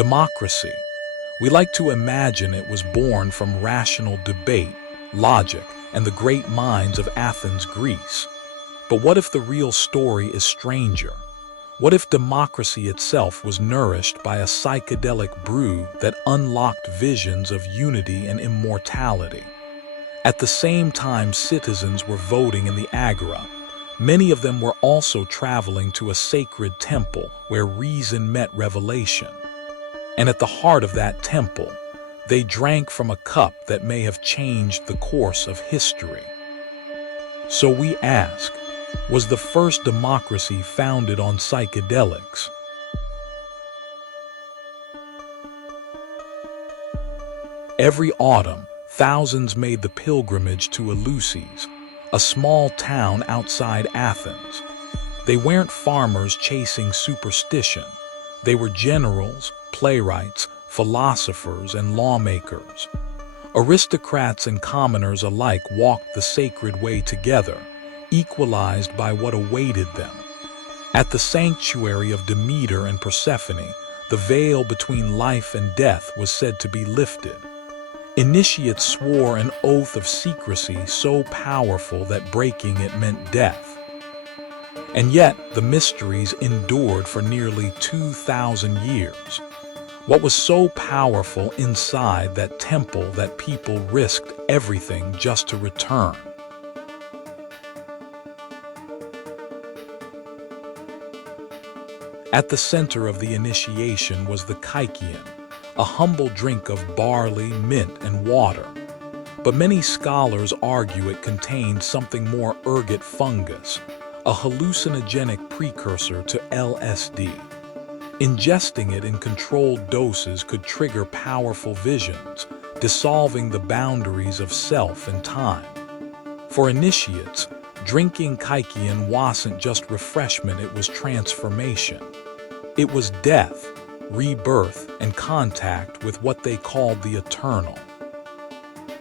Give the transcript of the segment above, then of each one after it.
Democracy. We like to imagine it was born from rational debate, logic, and the great minds of Athens, Greece. But what if the real story is stranger? What if democracy itself was nourished by a psychedelic brew that unlocked visions of unity and immortality? At the same time citizens were voting in the agora, many of them were also traveling to a sacred temple where reason met revelation. And at the heart of that temple, they drank from a cup that may have changed the course of history. So we ask, was the first democracy founded on psychedelics? Every autumn, thousands made the pilgrimage to Eleusis, a small town outside Athens. They weren't farmers chasing superstition. They were generals, playwrights, philosophers, and lawmakers. Aristocrats and commoners alike walked the sacred way together, equalized by what awaited them. At the sanctuary of Demeter and Persephone, the veil between life and death was said to be lifted. Initiates swore an oath of secrecy so powerful that breaking it meant death. And yet, the mysteries endured for nearly 2,000 years. What was so powerful inside that temple that people risked everything just to return? At the center of the initiation was the kykeon, a humble drink of barley, mint, and water. But many scholars argue it contained something more ergot fungus, a hallucinogenic precursor to LSD. Ingesting it in controlled doses could trigger powerful visions, dissolving the boundaries of self and time. For initiates, drinking kykeon wasn't just refreshment, it was transformation. It was death, rebirth, and contact with what they called the eternal.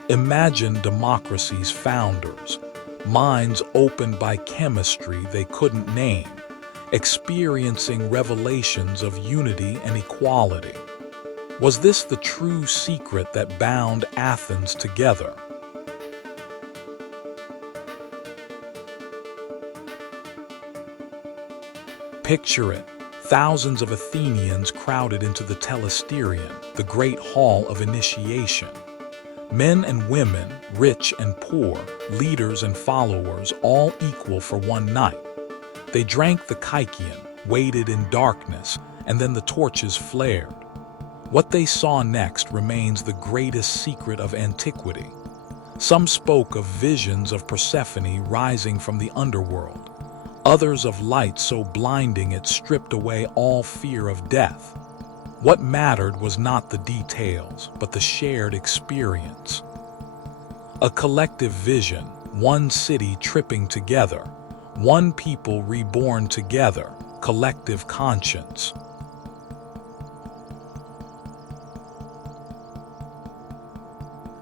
Imagine democracy's founders, minds opened by chemistry they couldn't name, experiencing revelations of unity and equality. Was this the true secret that bound Athens together? Picture it. Thousands of Athenians crowded into the Telesterion, the great hall of initiation. Men and women, rich and poor, leaders and followers, all equal for one night. They drank the kykeon, waited in darkness, and then the torches flared. What they saw next remains the greatest secret of antiquity. Some spoke of visions of Persephone rising from the underworld, others of light so blinding it stripped away all fear of death. What mattered was not the details, but the shared experience. A collective vision, one city tripping together, one people reborn together, collective conscience.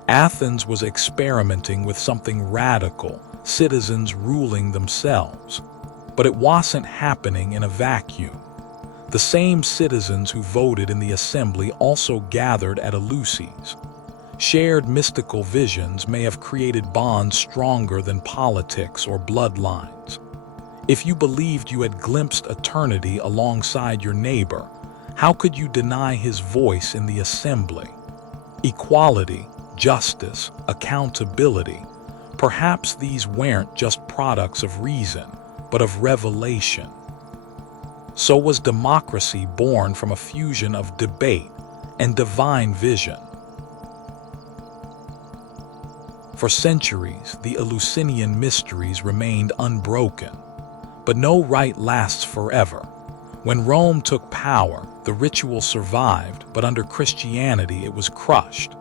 Athens was experimenting with something radical, citizens ruling themselves. But it wasn't happening in a vacuum. The same citizens who voted in the assembly also gathered at Eleusis. Shared mystical visions may have created bonds stronger than politics or bloodlines. If you believed you had glimpsed eternity alongside your neighbor, how could you deny his voice in the assembly? Equality, justice, accountability. Perhaps these weren't just products of reason, but of revelation. So was democracy born from a fusion of debate and divine vision. For centuries, the Eleusinian Mysteries remained unbroken. But no rite lasts forever. When Rome took power, the ritual survived, but under Christianity it was crushed.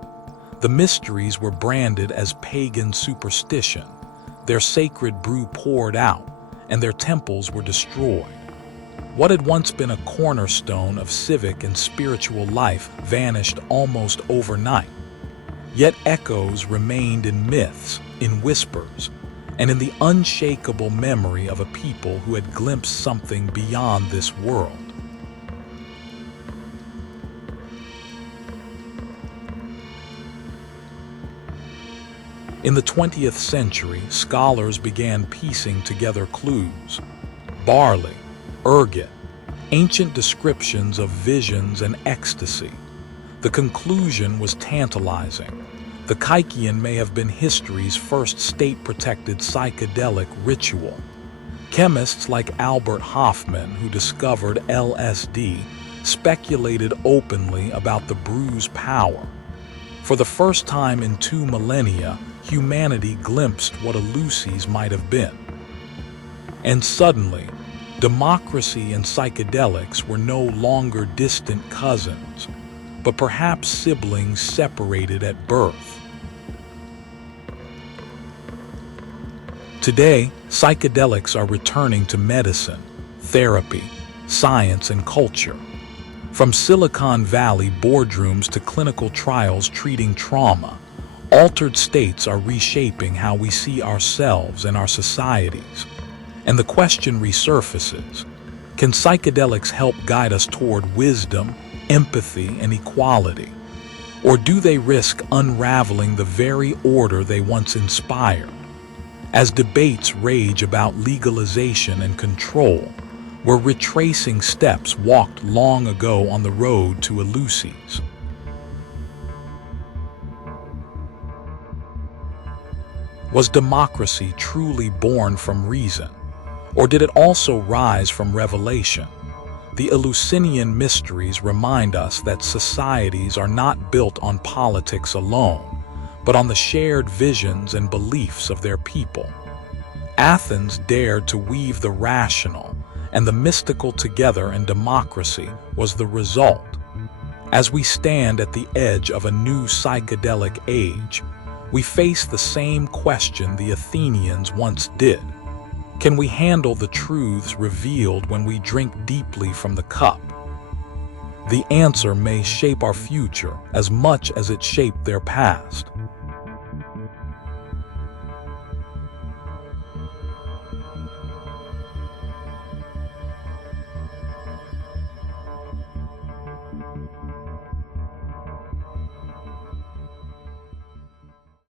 The mysteries were branded as pagan superstition, their sacred brew poured out, and their temples were destroyed. What had once been a cornerstone of civic and spiritual life vanished almost overnight. Yet echoes remained in myths, in whispers, and in the unshakable memory of a people who had glimpsed something beyond this world. In the 20th century, scholars began piecing together clues. Barley, ergot, ancient descriptions of visions and ecstasy. The conclusion was tantalizing. The kykeon may have been history's first state-protected psychedelic ritual. Chemists like Albert Hofmann, who discovered LSD, speculated openly about the brew's power. For the first time in 2 millennia, humanity glimpsed what Eleusis might have been. And suddenly, democracy and psychedelics were no longer distant cousins, but perhaps siblings separated at birth. Today, psychedelics are returning to medicine, therapy, science, and culture. From Silicon Valley boardrooms to clinical trials treating trauma, altered states are reshaping how we see ourselves and our societies. And the question resurfaces: can psychedelics help guide us toward wisdom, empathy, and equality? Or do they risk unraveling the very order they once inspired? As debates rage about legalization and control, we're retracing steps walked long ago on the road to Eleusis. Was democracy truly born from reason? Or did it also rise from revelation? The Eleusinian Mysteries remind us that societies are not built on politics alone, but on the shared visions and beliefs of their people. Athens dared to weave the rational and the mystical together, and democracy was the result. As we stand at the edge of a new psychedelic age, we face the same question the Athenians once did. Can we handle the truths revealed when we drink deeply from the cup? The answer may shape our future as much as it shaped their past.